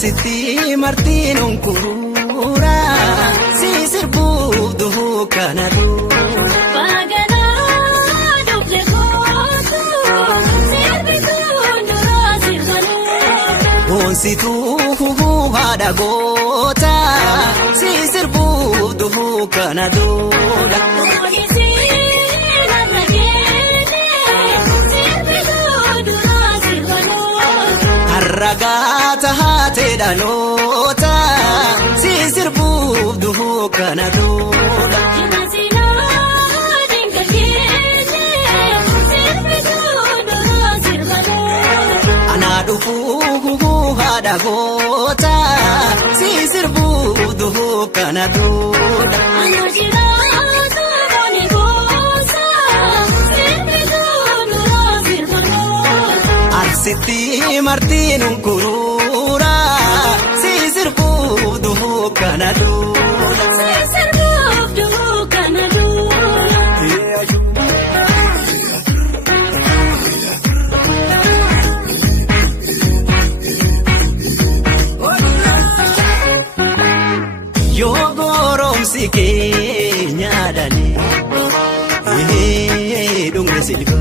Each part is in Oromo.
Sitti martiin kurura si sirbuuf duhuu kana dura. Baganaa dublee kootu sirbituun dura sirbanuu. Boonsituu hubuu haadha goota si sirbuuf duhuu kana dura. Ragata haate dhaloota si sirbuuf duhuu kana dura. Anaa dhufuu haadha goota si sirbuuf duhuu kana dura. Sitti martiin kurura si sirbuuf duhuu kana dura. Si sirbuuf duhuu kana dura. Yoo goromsi keenya dhalee dhungee silgaa.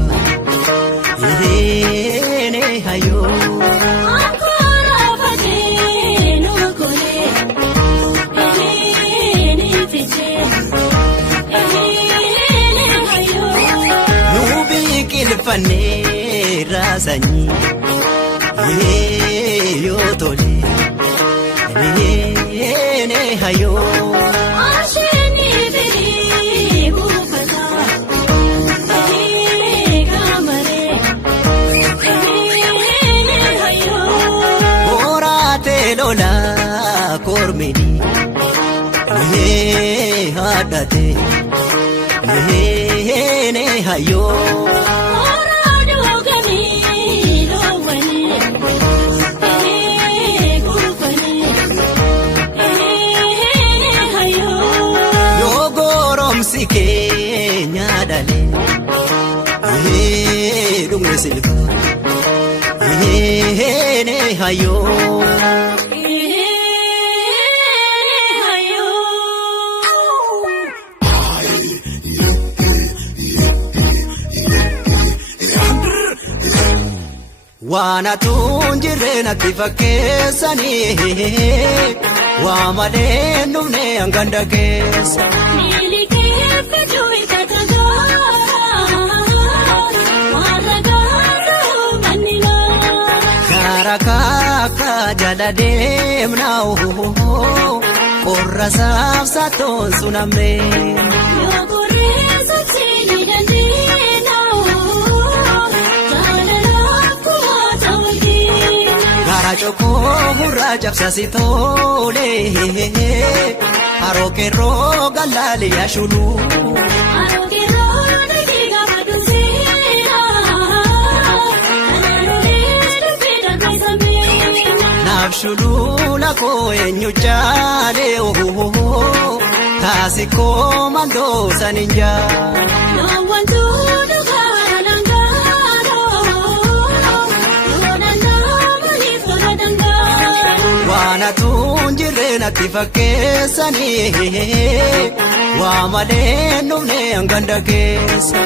Hayo ankora fatee nu kolee ni fichee hayo nu biqilfannee raasanii yoo tole hayo. Lola kormidi haadhate ne hayo. Yoo goromsi keenya dhalee dhungee silgaa ne hayo. Waana tunjirre natti fakkeessanii waa malee dhumne hanganda keessa. Miili keeffatu itata gaara warra gaara mannilaa. Karaa kakka jala deemnaa qorra saafsatoon sunamee. Yoo qorreessa siini dandeenya. Chokoo gurraa cabsasi tole haroo keerroo galaali yaashulu. Haroo keerroo daldii gaafa duseera kanaanulee dubbii darbee samee. Naaf shulula koo eenyu jaalee taasi koo mandoo saniin jaa. Waana tunjirre natti fakkeessanii waa malee dhumne hanganda keessa.